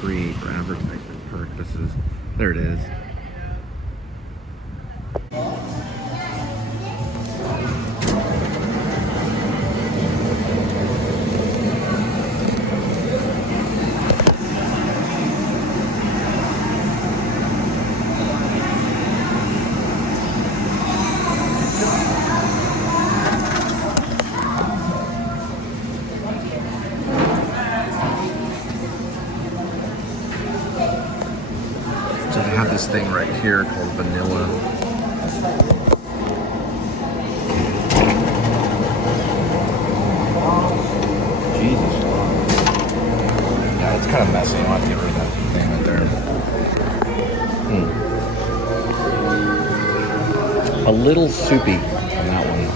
tree for advertisement purposes. There it is. So they have this thing right here called vanilla. Jesus. Yeah, it's kind of messy. I'll have to get rid of that thing right there. A little soupy on that one.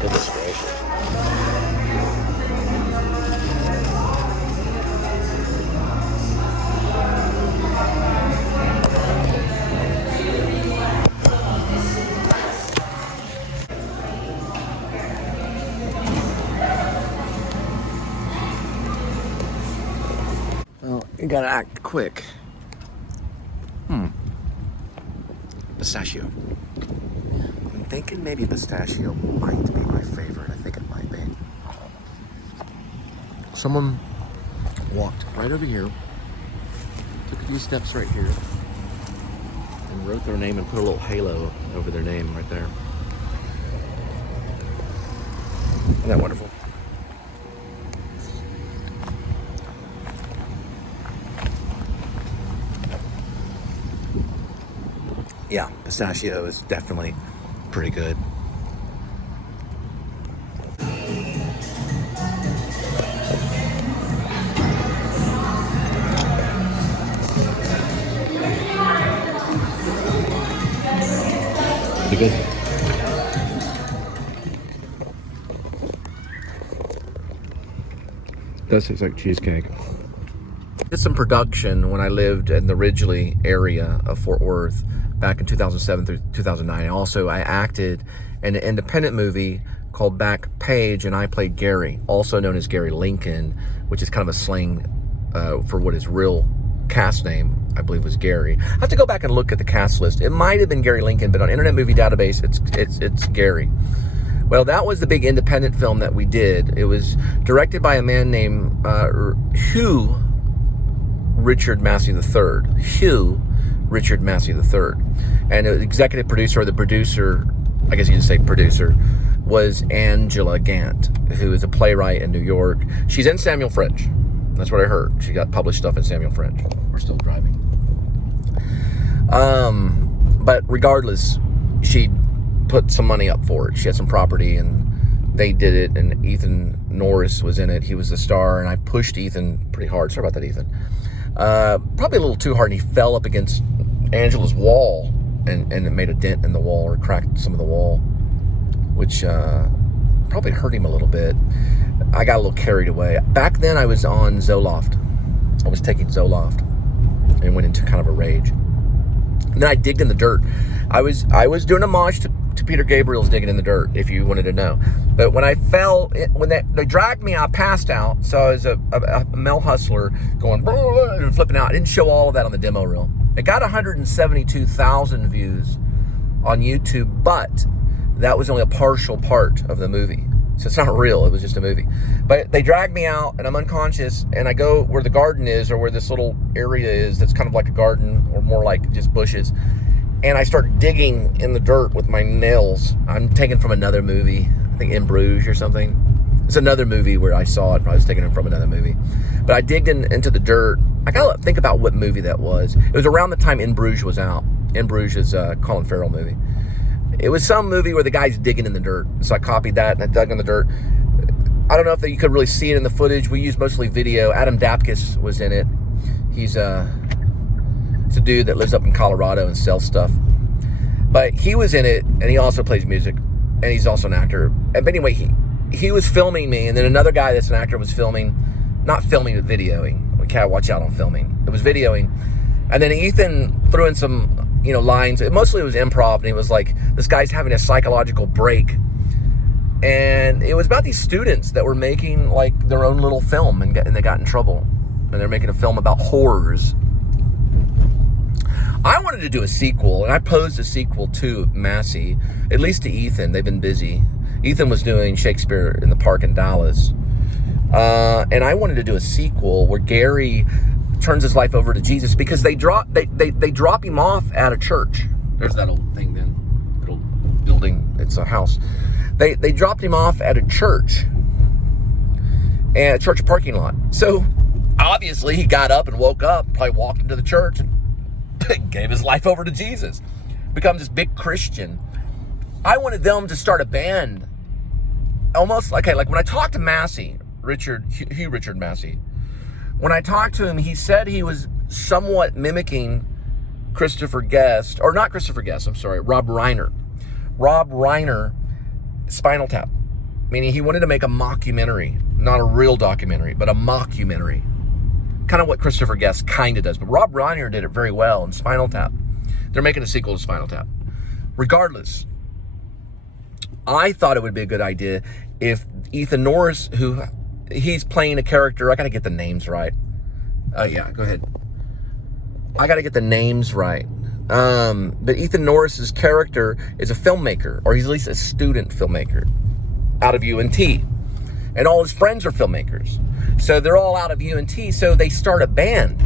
Goodness gracious. Well, you gotta act quick. Pistachio. I'm thinking maybe pistachio might be my favorite. I think it might be. Someone walked right over here, took a few steps right here, and wrote their name and put a little halo over their name right there. Isn't that wonderful? Yeah, pistachio is definitely pretty good. Pretty good. Does taste like cheesecake. Did some production when I lived in the Ridgely area of Fort Worth back in 2007 through 2009. Also, I acted in an independent movie called Backpage, and I played Gary, also known as Gary Lincoln, which is kind of a slang for what his real cast name, I believe, was Gary. I have to go back and look at the cast list. It might have been Gary Lincoln, but on Internet Movie Database, it's Gary. Well, that was the big independent film that we did. It was directed by a man named Hugh Richard Massey III. Hugh Richard Massey III. And the executive producer, or the producer, I guess you could say producer, was Angela Gant, who is a playwright in New York. She's in Samuel French. That's what I heard. She got published stuff in Samuel French. We're still driving. But regardless, she put some money up for it. She had some property, and they did it, and Ethan Norris was in it. He was the star, and I pushed Ethan pretty hard. Sorry about that, Ethan. Probably a little too hard, and he fell up against Angela's wall, and it made a dent in the wall, or cracked some of the wall, which probably hurt him a little bit. I got a little carried away. Back then, I was on Zoloft. I was taking Zoloft and went into kind of a rage. And then I digged in the dirt. I was doing homage to Peter Gabriel's Digging in the Dirt, if you wanted to know. But when I fell, when they dragged me, I passed out. So I was a male hustler going and flipping out. I didn't show all of that on the demo reel. It got 172,000 views on YouTube, but that was only a partial part of the movie. So it's not real, it was just a movie. But they dragged me out, and I'm unconscious, and I go where the garden is, or where this little area is that's kind of like a garden, or more like just bushes. And I start digging in the dirt with my nails. I'm taken from another movie, I think In Bruges or something. It's another movie where I saw it, I was taking it from another movie. But I digged into the dirt. I gotta think about what movie that was. It was around the time In Bruges was out. In Bruges is a Colin Farrell movie. It was some movie where the guy's digging in the dirt. So I copied that and I dug in the dirt. I don't know if you could really see it in the footage. We used mostly video. Adam Dapkus was in it. He's it's a dude that lives up in Colorado and sells stuff. But he was in it, and he also plays music, and he's also an actor. But anyway, he was filming me, and then another guy that's an actor was filming, not filming, but videoing. We gotta watch out on filming. It was videoing. And then Ethan threw in some, lines. Mostly it was improv, and he was like, this guy's having a psychological break. And it was about these students that were making like their own little film, and they got in trouble. And they're making a film about horrors. I wanted to do a sequel, and I posed a sequel to Massey, at least to Ethan. They've been busy. Ethan was doing Shakespeare in the Park in Dallas. And I wanted to do a sequel where Gary turns his life over to Jesus, because they drop him off at a church. There's that old thing then, little building. It's a house. They dropped him off at a church, and a church parking lot. So obviously he got up and woke up, probably walked into the church and gave his life over to Jesus, become this big Christian. I wanted them to start a band, almost like when I talked to Massey, Hugh Richard Massey, when I talked to him, he said he was somewhat mimicking Christopher Guest, or not Christopher Guest, I'm sorry, Rob Reiner. Rob Reiner, Spinal Tap, meaning he wanted to make a mockumentary, not a real documentary, but a mockumentary. Kind of what Christopher Guest kind of does, but Rob Reiner did it very well in Spinal Tap. They're making a sequel to Spinal Tap. Regardless, I thought it would be a good idea if Ethan Norris, who he's playing a character, I got to get the names right. Yeah, go ahead. I got to get the names right. But Ethan Norris's character is a filmmaker, or he's at least a student filmmaker out of UNT. And all his friends are filmmakers. So they're all out of UNT, so they start a band.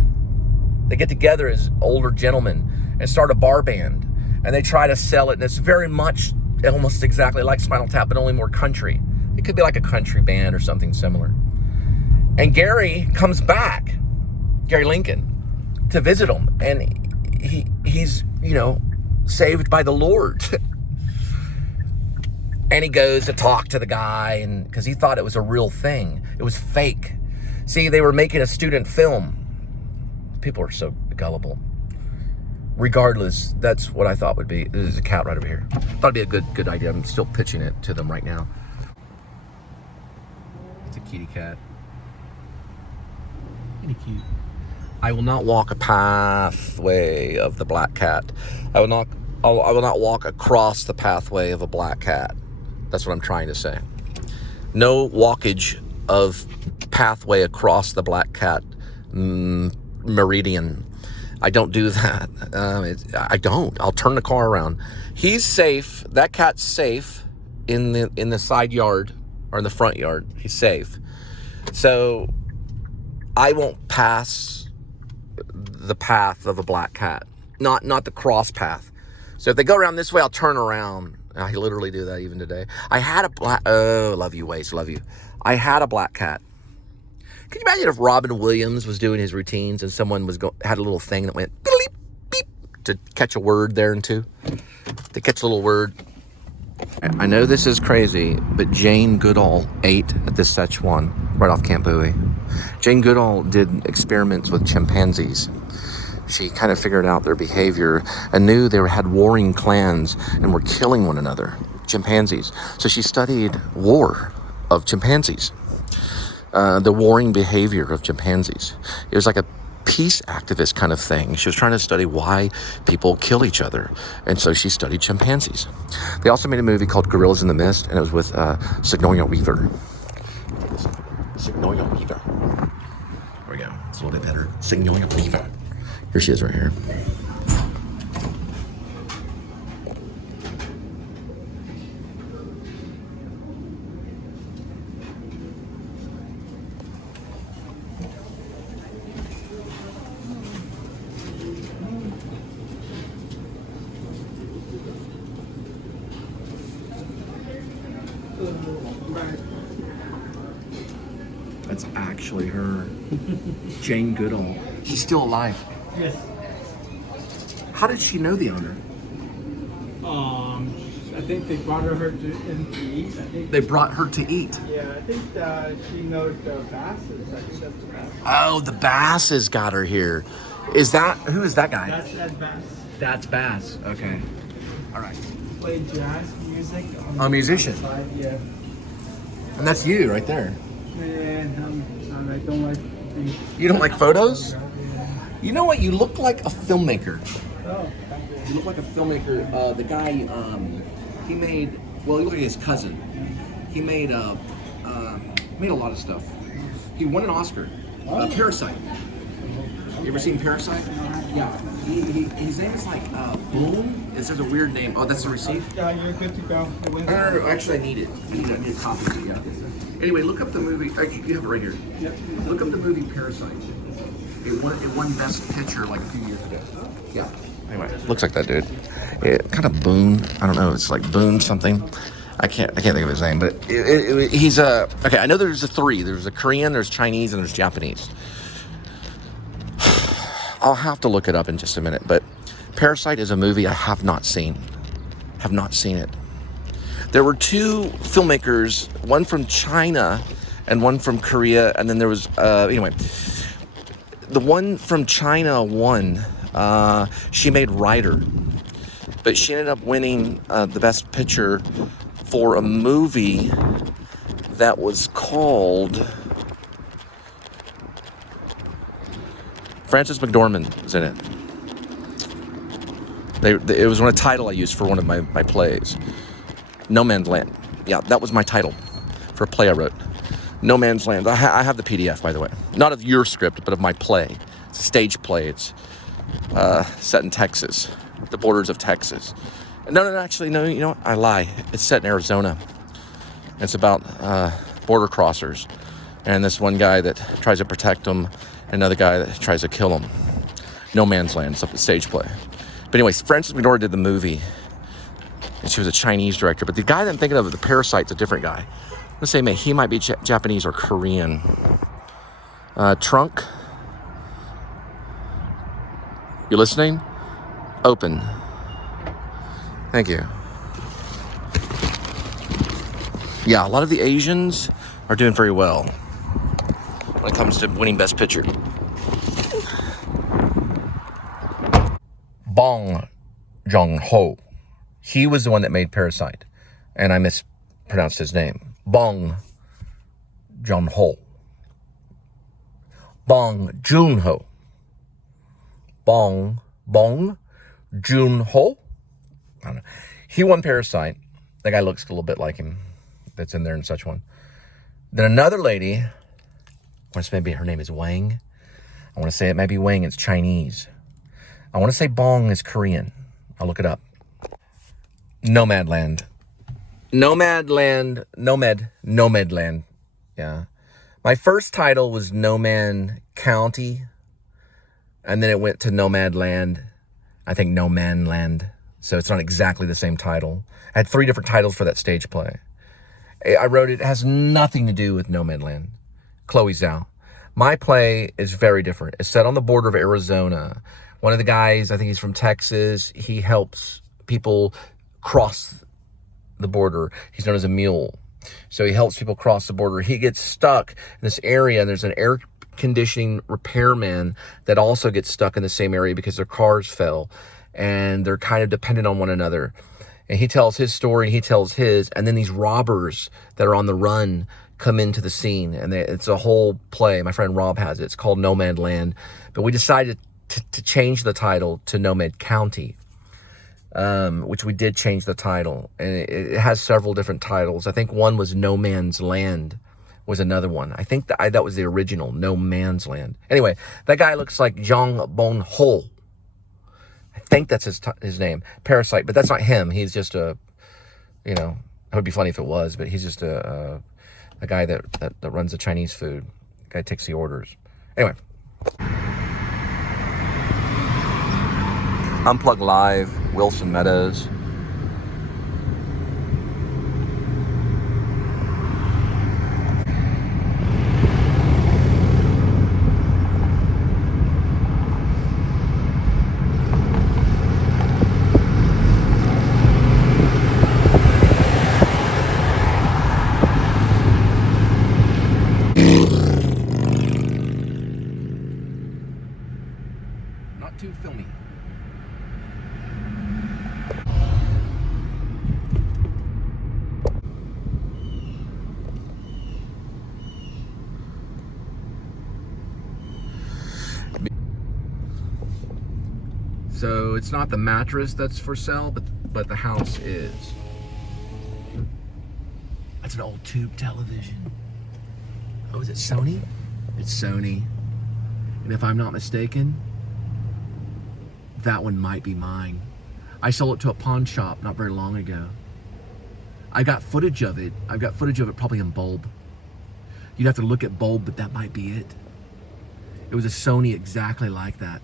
They get together as older gentlemen and start a bar band. And they try to sell it, and it's very much almost exactly like Spinal Tap, but only more country. It could be like a country band or something similar. And Gary comes back, Gary Lincoln, to visit him. And he's, you know, saved by the Lord. And he goes to talk to the guy, and because he thought it was a real thing. It was fake. See, they were making a student film. People are so gullible. Regardless, that's what I thought would be. There's a cat right over here. Thought it'd be a good idea. I'm still pitching it to them right now. It's a kitty cat. Pretty cute. I will not walk a pathway of the black cat. I will not walk across the pathway of a black cat. That's what I'm trying to say. No walkage of pathway across the black cat meridian. I don't do that. I don't. I'll turn the car around. He's safe. That cat's safe in the side yard or in the front yard. He's safe. So I won't pass the path of a black cat. Not the cross path. So if they go around this way, I'll turn around. I literally do that even today. I had a black... Oh, love you, Waze. Love you. I had a black cat. Could you imagine if Robin Williams was doing his routines and someone had a little thing that went beep, beep, to catch a word there and two? To catch a little word. I know this is crazy, but Jane Goodall ate at the Szechuan right off Camp Bowie. Jane Goodall did experiments with chimpanzees. She kind of figured out their behavior and knew they had warring clans and were killing one another, chimpanzees. So she studied war of chimpanzees, the warring behavior of chimpanzees. It was like a peace activist kind of thing. She was trying to study why people kill each other. And so she studied chimpanzees. They also made a movie called Gorillas in the Mist, and it was with Sigourney Weaver. Sigourney Weaver. There we go. It's a little bit better. Sigourney Weaver. Here she is right here. That's actually her. Jane Goodall. She's still alive. Yes. How did she know the owner? I think they brought her in to eat. They brought her to eat. Yeah, I think she knows the Basses. I think that's the Basses. Oh, the Basses got her here. Who is that guy? That's Bass. That's Bass. Okay. All right. Play jazz music. A musician. On the side, yeah. And that's you right there. Man, I don't like things. You don't like photos? You know what? You look like a filmmaker. Oh. You look like a filmmaker. The guy, he made, well, you look like his cousin. He made a lot of stuff. He won an Oscar. Parasite. You ever seen Parasite? Yeah. His name is like Boom. It says a weird name. Oh, that's the receipt? Yeah, you're good to go. Actually, I need it. I need a copy of it, yeah. Anyway, look up the movie. You have it right here. Yep. Look up the movie Parasite. It won Best Picture like a few years ago. Yeah. Anyway, looks like that dude. It kind of Boone. I don't know. It's like Boone something. I can't think of his name, but he's okay. I know there's three. There's a Korean, there's Chinese, and there's Japanese. I'll have to look it up in just a minute, but Parasite is a movie I have not seen. Have not seen it. There were two filmmakers, one from China and one from Korea, and then there was, anyway, the one from China won. She made Rider, but she ended up winning the Best Picture for a movie that was called... Frances McDormand was in it. It was a title I used for one of my plays. No Man's Land. Yeah, that was my title for a play I wrote. No Man's Land. I have the PDF, by the way. Not of your script, but of my play. It's a stage play. It's set in Texas, the borders of Texas. No, actually, no, you know what? I lie. It's set in Arizona. It's about border crossers. And this one guy that tries to protect them, another guy that tries to kill him. No Man's Land. It's a stage play. But anyways, Frances McDormand did the movie. And she was a Chinese director. But the guy that I'm thinking of, the Parasite's a different guy. Let's say he might be Japanese or Korean. Trunk. You listening? Open. Thank you. Yeah, a lot of the Asians are doing very well when it comes to winning Best Picture. Bong Joon-ho. He was the one that made Parasite, and I mispronounced his name. Bong Joon-ho. Bong Joon-ho. Bong Joon-ho. I don't know. He won Parasite. That guy looks a little bit like him. That's in there in Szechuan. Then another lady, I want to say maybe her name is Wang. I want to say it might be Wang. It's Chinese. I want to say Bong is Korean. I'll look it up. Nomadland. Nomadland. Yeah. My first title was No Man County. And then it went to Nomadland. I think No Man Land. So it's not exactly the same title. I had 3 different titles for that stage play. I wrote it has nothing to do with Nomadland. Chloe Zhao. My play is very different. It's set on the border of Arizona. One of the guys, I think he's from Texas, he helps people cross the border. He's known as a mule. So he helps people cross the border. He gets stuck in this area, and there's an air conditioning repairman that also gets stuck in the same area because their cars fell, and they're kind of dependent on one another. And he tells his story, he tells his, and then these robbers that are on the run come into the scene, and it's a whole play. My friend Rob has it. It's called Nomadland, but we decided to change the title to Nomad County, which we did change the title, and it has several different titles. I think one was No Man's Land was another one. I think that was the original, No Man's Land. Anyway, that guy looks like Jong Bon-ho. I think that's his name, Parasite, but that's not him. He's just it would be funny if it was, but he's just a guy that runs the Chinese food. The guy takes the orders. Anyway. Unplug Live, Wilson Meadows. Not too filmy. So it's not the mattress that's for sale, but the house is. That's an old tube television. Oh, is it Sony? It's Sony. And if I'm not mistaken, that one might be mine. I sold it to a pawn shop not very long ago. I got footage of it. I've got footage of it probably in bulb. You'd have to look at bulb, but that might be it. It was a Sony exactly like that.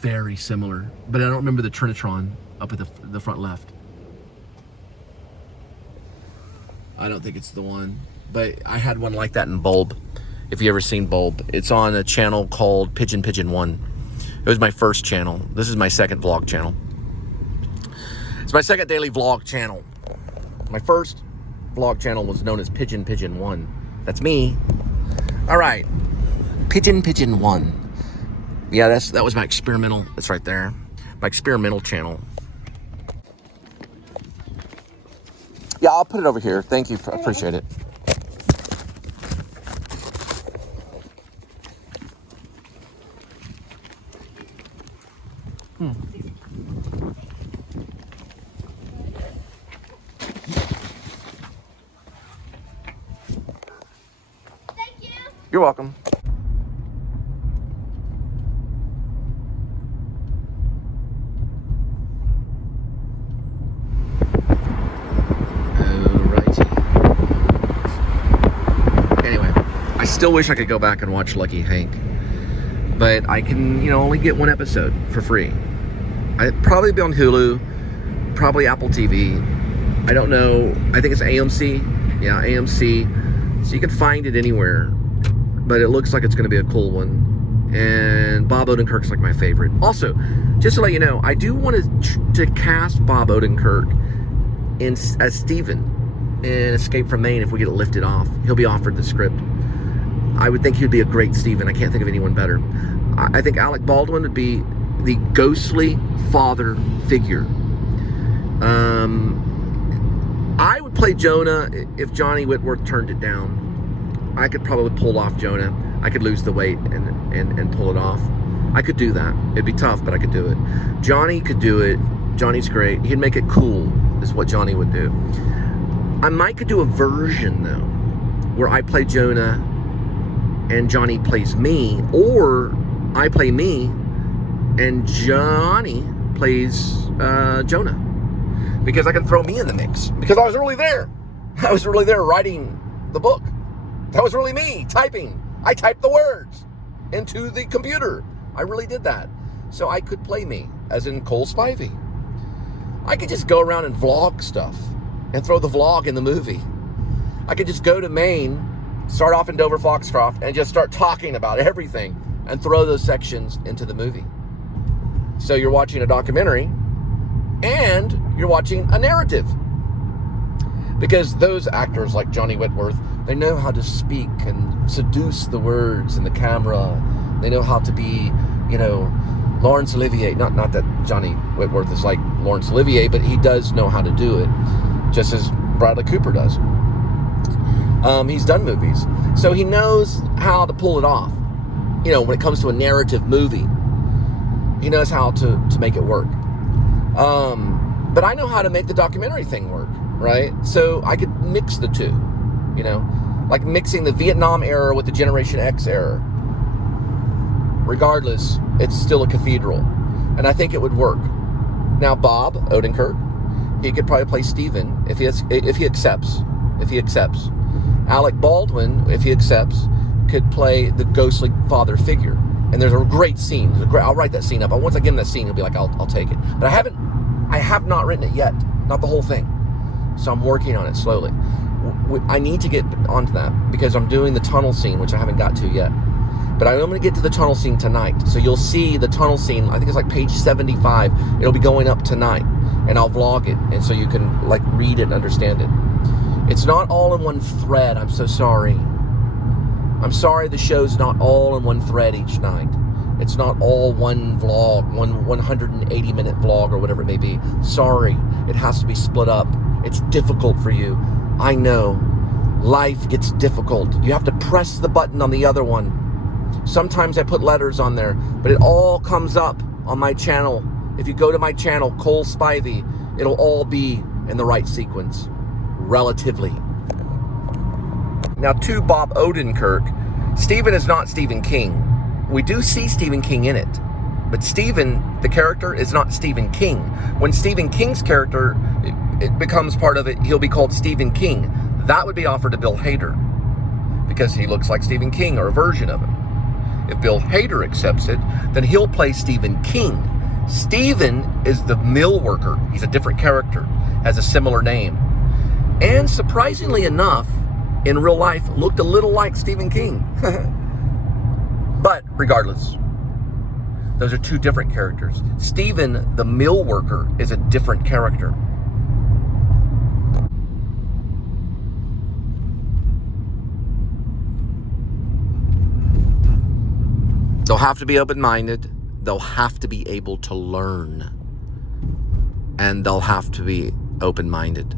Very similar. But I don't remember the Trinitron up at the front left. I don't think it's the one. But I had one like that in bulb. If you ever seen bulb. It's on a channel called Pigeon 1. It was my first channel. This is my second vlog channel. It's my second daily vlog channel. My first vlog channel was known as Pigeon 1. That's me. All right. Pigeon 1. Yeah, that was my experimental. That's right there. My experimental channel. Yeah, I'll put it over here. Thank you. I appreciate it. Thank you. You're welcome. Still wish I could go back and watch Lucky Hank, but I can, only get one episode for free. I'd probably be on Hulu, probably Apple TV. I don't know. I think it's AMC. Yeah, AMC. So you can find it anywhere, but it looks like it's going to be a cool one. And Bob Odenkirk's like my favorite. Also, just to let you know, I do want to cast Bob Odenkirk as Steven in Escape from Maine if we get it lifted off. He'll be offered the script. I would think he'd be a great Steven. I can't think of anyone better. I think Alec Baldwin would be the ghostly father figure. I would play Jonah if Johnny Whitworth turned it down. I could probably pull off Jonah. I could lose the weight and pull it off. I could do that. It'd be tough, but I could do it. Johnny could do it. Johnny's great. He'd make it cool, is what Johnny would do. I might could do a version, though, where I play Jonah and Johnny plays me, or I play me and Johnny plays Jonah, because I can throw me in the mix, because I was really there. I was really there writing the book. That was really me typing. I typed the words into the computer. I really did that. So I could play me, as in Cole Spivey. I could just go around and vlog stuff and throw the vlog in the movie. I could just go to Maine, start off in Dover Foxcroft, and just start talking about everything and throw those sections into the movie. So you're watching a documentary and you're watching a narrative. Because those actors like Johnny Whitworth, they know how to speak and seduce the words and the camera. They know how to be, Laurence Olivier. Not that Johnny Whitworth is like Laurence Olivier, but he does know how to do it, just as Bradley Cooper does. He's done movies, so he knows how to pull it off. When it comes to a narrative movie, he knows how to make it work. But I know how to make the documentary thing work, right? So I could mix the two, like mixing the Vietnam era with the Generation X era. Regardless, it's still a cathedral, and I think it would work. Now, Bob Odenkirk, he could probably play Steven if he accepts. Alec Baldwin, if he accepts, could play the ghostly father figure. And there's a great scene. I'll write that scene up. Once I give him that scene, he'll be like, I'll take it. But I have not written it yet. Not the whole thing. So I'm working on it slowly. I need to get onto that because I'm doing the tunnel scene, which I haven't got to yet. But I'm going to get to the tunnel scene tonight. So you'll see the tunnel scene. I think it's like page 75. It'll be going up tonight. And I'll vlog it. And so you can read it and understand it. It's not all in one thread. I'm so sorry. I'm sorry the show's not all in one thread each night. It's not all one vlog, one 180-minute vlog or whatever it may be. Sorry. It has to be split up. It's difficult for you. I know. Life gets difficult. You have to press the button on the other one. Sometimes I put letters on there, but it all comes up on my channel. If you go to my channel, Cole Spivey, it'll all be in the right sequence. relatively. Now, to Bob Odenkirk, Stephen is not Stephen King. We do see Stephen King in it, but Stephen, the character, is not Stephen King. When Stephen King's character, it becomes part of it, he'll be called Stephen King. That would be offered to Bill Hader, because he looks like Stephen King, or a version of him. If Bill Hader accepts it, then he'll play Stephen King. Stephen is the mill worker. He's a different character, has a similar name. And surprisingly enough, in real life, looked a little like Stephen King. But regardless, those are two different characters. Stephen, the mill worker, is a different character. They'll have to be open-minded. They'll have to be able to learn. And they'll have to be open-minded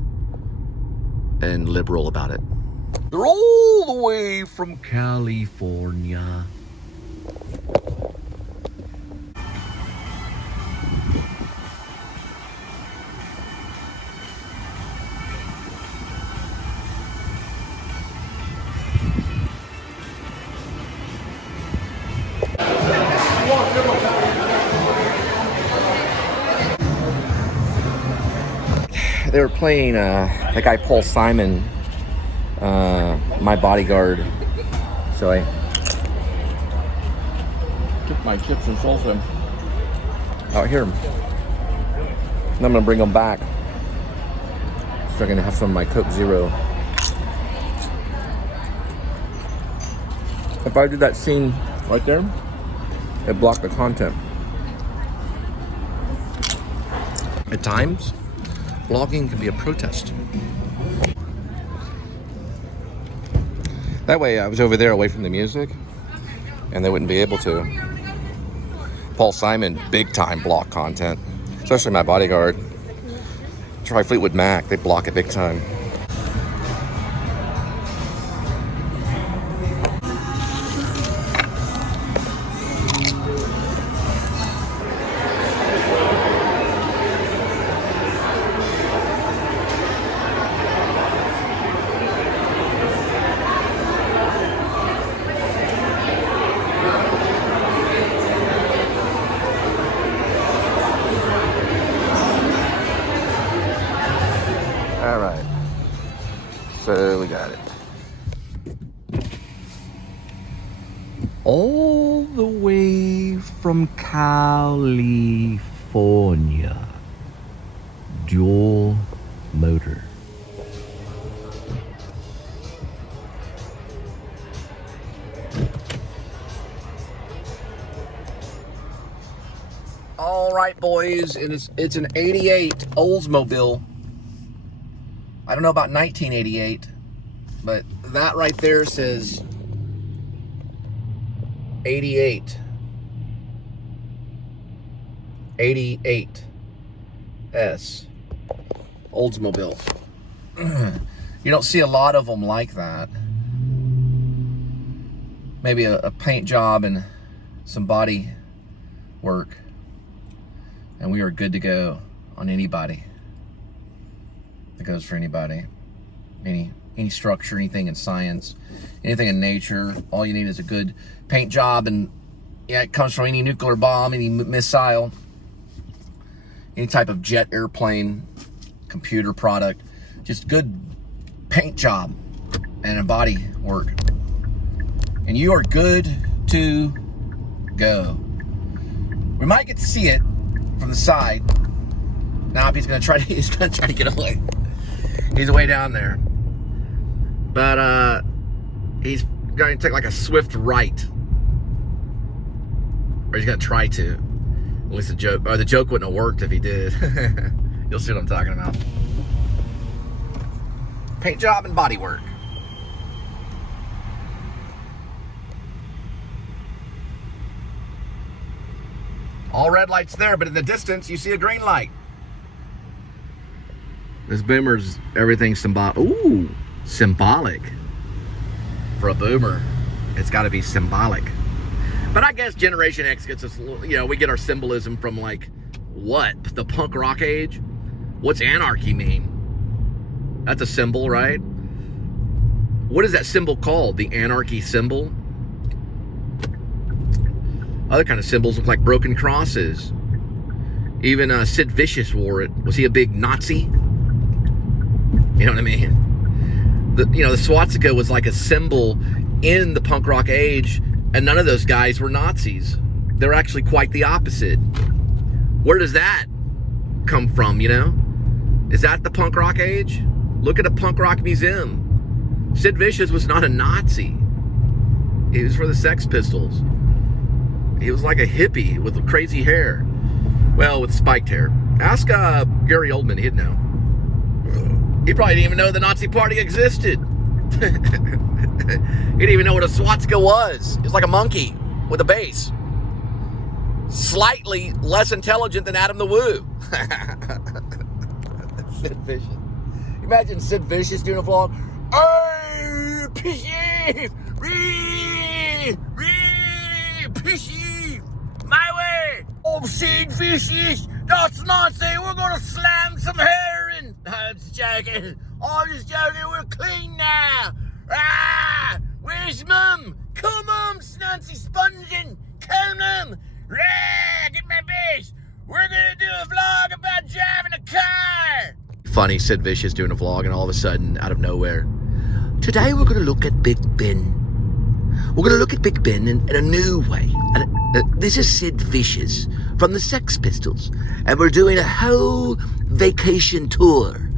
and liberal about it. They're all the way from California. They were playing that guy Paul Simon, My Bodyguard. So I took my chips and salsa out here. And I'm gonna bring them back. So I'm gonna have some of my Coke Zero. If I did that scene right there, it blocked the content. At times, vlogging can be a protest. That way I was over there away from the music and they wouldn't be able to. Paul Simon, big time block content, especially My Bodyguard. Try Fleetwood Mac, they block it big time. So we got it. All the way from California. Dual motor. All right, boys, it's an 88 Oldsmobile. I don't know about 1988, but that right there says 88. 88S. Oldsmobile. You don't see a lot of them like that. Maybe a paint job and some body work, and we are good to go on anybody. It goes for anybody, any structure, anything in science, anything in nature. All you need is a good paint job, and yeah, it comes from any nuclear bomb, any missile, any type of jet, airplane, computer product. Just good paint job and a body work, and you are good to go. We might get to see it from the side. Now he's gonna try to get away. He's way down there. But he's going to take like a swift right. Or he's going to try to. At least the joke wouldn't have worked if he did. You'll see what I'm talking about. Paint job and body work. All red lights there, but in the distance you see a green light. This boomer's everything symbolic. Ooh, symbolic. For a boomer, it's got to be symbolic. But I guess Generation X gets us, you know, we get our symbolism from like, what? The punk rock age? What's anarchy mean? That's a symbol, right? What is that symbol called? The anarchy symbol? Other kind of symbols look like broken crosses. Even Sid Vicious wore it. Was he a big Nazi? You know what I mean? The swastika was like a symbol in the punk rock age, and none of those guys were Nazis. They're actually quite the opposite. Where does that come from, you know? Is that the punk rock age? Look at a punk rock museum. Sid Vicious was not a Nazi. He was for the Sex Pistols. He was like a hippie with crazy hair. Well, with spiked hair. Ask Gary Oldman, he'd know. He probably didn't even know the Nazi Party existed. He didn't even know what a swastika was. It was like a monkey with a base. Slightly less intelligent than Adam the Woo. Sid Vicious. Imagine Sid Vicious doing a vlog. Oh, pissy! Pissy! My way! Oh, Sid Vicious! That's Nazi! We're gonna slam some heroin! I'm just joking. I'm just joking. We're clean now! Ah! Where's Mum? Come on, Nancy Spongin! Come on! Ah! Get my base! We're gonna do a vlog about driving a car! Funny, Sid Vicious doing a vlog, and all of a sudden, out of nowhere, today we're gonna look at Big Ben. We're gonna look at Big Ben in a new way. And this is Sid Vicious from the Sex Pistols, and we're doing a whole vacation tour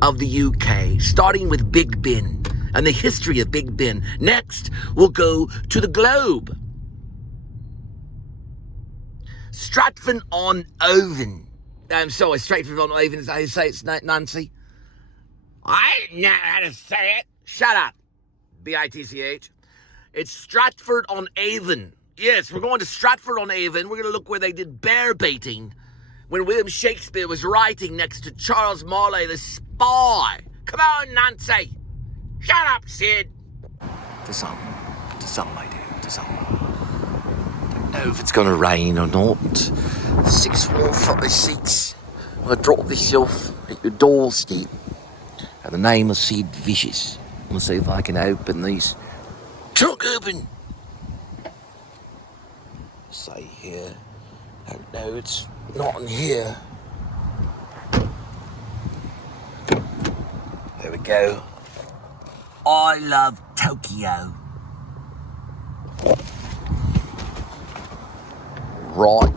of the UK, starting with Big Ben and the history of Big Ben. Next, we'll go to the Globe. Stratford-on-Avon. I'm sorry, Stratford-on-Avon is how you say it's, Nancy. I don't know how to say it. Shut up. B-I-T-C-H. It's Stratford-on-Avon. Yes, we're going to Stratford-on-Avon. We're going to look where they did bear baiting when William Shakespeare was writing next to Charles Marley, the spy. Come on, Nancy. Shut up, Sid. To some, my dear, to some. Don't know if it's going to rain or not. 645 I'm going to drop this off at your doorstep at the name of Sid Vicious. I'm going to see if I can open these. Trunk open! Say here. I don't know, it's not in here. There we go. I love Tokyo. Right.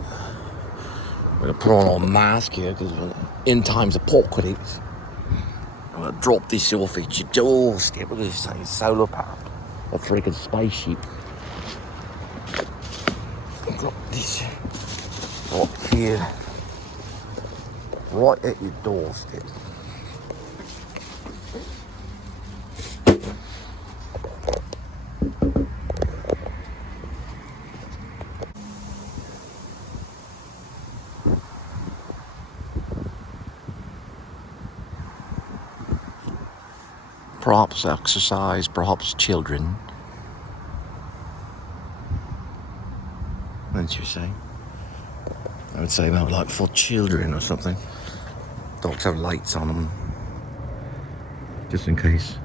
I'm going to put on a mask here because we're in times apocalypse. I'm going to drop this off at your doorstep. Look at this thing, solar power. A freaking spaceship. Drop this right here. Right at your doorstep. Perhaps exercise, perhaps children. What'd you say? I would say about like for children or something. Dogs have lights on them. Just in case.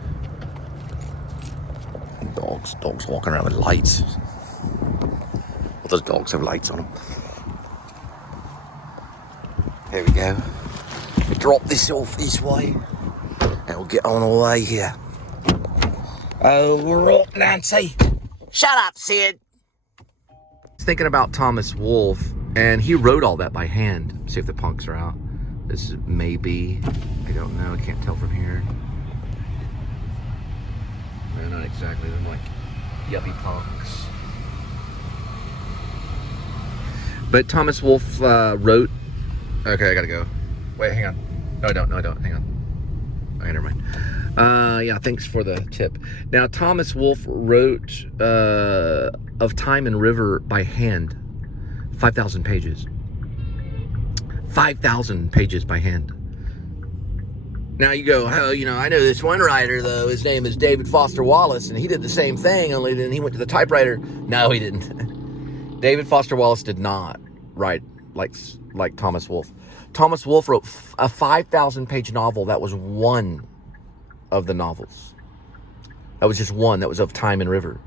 Dogs walking around with lights. Well, those dogs have lights on them. Here we go. Drop this off this way. And we'll get on our way here. Oh, right, Nancy. Shut up, Sid. I was thinking about Thomas Wolfe, and he wrote all that by hand. See if the punks are out. This may be, I don't know, I can't tell from here. No, not exactly. They're like yuppie punks. But Thomas Wolfe wrote. Okay, I gotta go. Wait, hang on. No, I don't. Hang on. Okay, never mind. Yeah, thanks for the tip. Now, Thomas Wolfe wrote Of Time and River by hand. 5,000 pages. 5,000 pages by hand. Now you go, oh, you know, I know this one writer, though. His name is David Foster Wallace, and he did the same thing, only then he went to the typewriter. No, he didn't. David Foster Wallace did not write like Thomas Wolfe. Thomas Wolfe wrote a 5,000-page novel that was one of the novels. That was just one. That was of Time and River.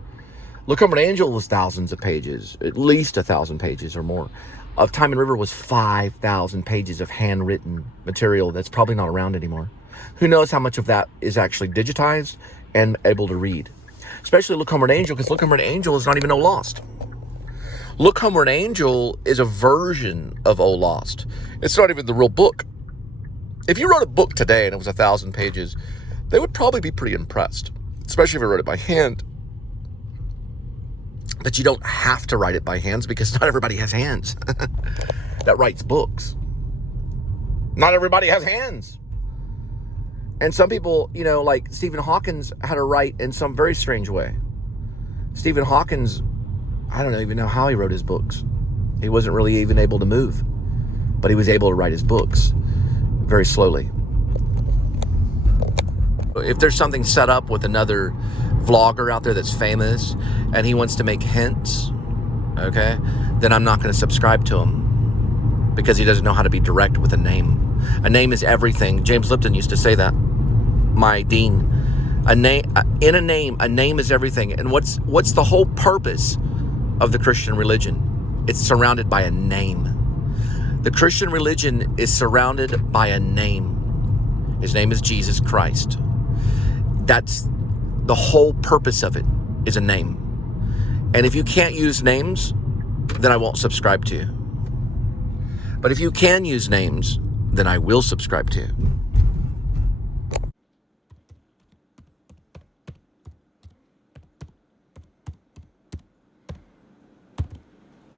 Look, Come an Angel was thousands of pages, at least 1,000 pages or more. Of Time and River was 5,000 pages of handwritten material that's probably not around anymore. Who knows how much of that is actually digitized and able to read? Especially Look Homeward Angel, because Look Homeward Angel is not even O Lost. Look Homeward Angel is a version of O Lost. It's not even the real book. If you wrote a book today and it was 1,000 pages, they would probably be pretty impressed, especially if you wrote it by hand. But you don't have to write it by hands because not everybody has hands that writes books. Not everybody has hands. And some people, you know, like Stephen Hawkins had to write in some very strange way. Stephen Hawkins, I don't even know how he wrote his books. He wasn't really even able to move, but he was able to write his books very slowly. If there's something set up with another vlogger out there that's famous and he wants to make hints, okay, then I'm not going to subscribe to him because he doesn't know how to be direct with a name. A name is everything. James Lipton used to say that, my dean. A name is everything. And what's the whole purpose of the Christian religion? It's surrounded by a name. The Christian religion is surrounded by a name. His name is Jesus Christ. That's the whole purpose of it, is a name. And if you can't use names, then I won't subscribe to you. But if you can use names, then I will subscribe to you.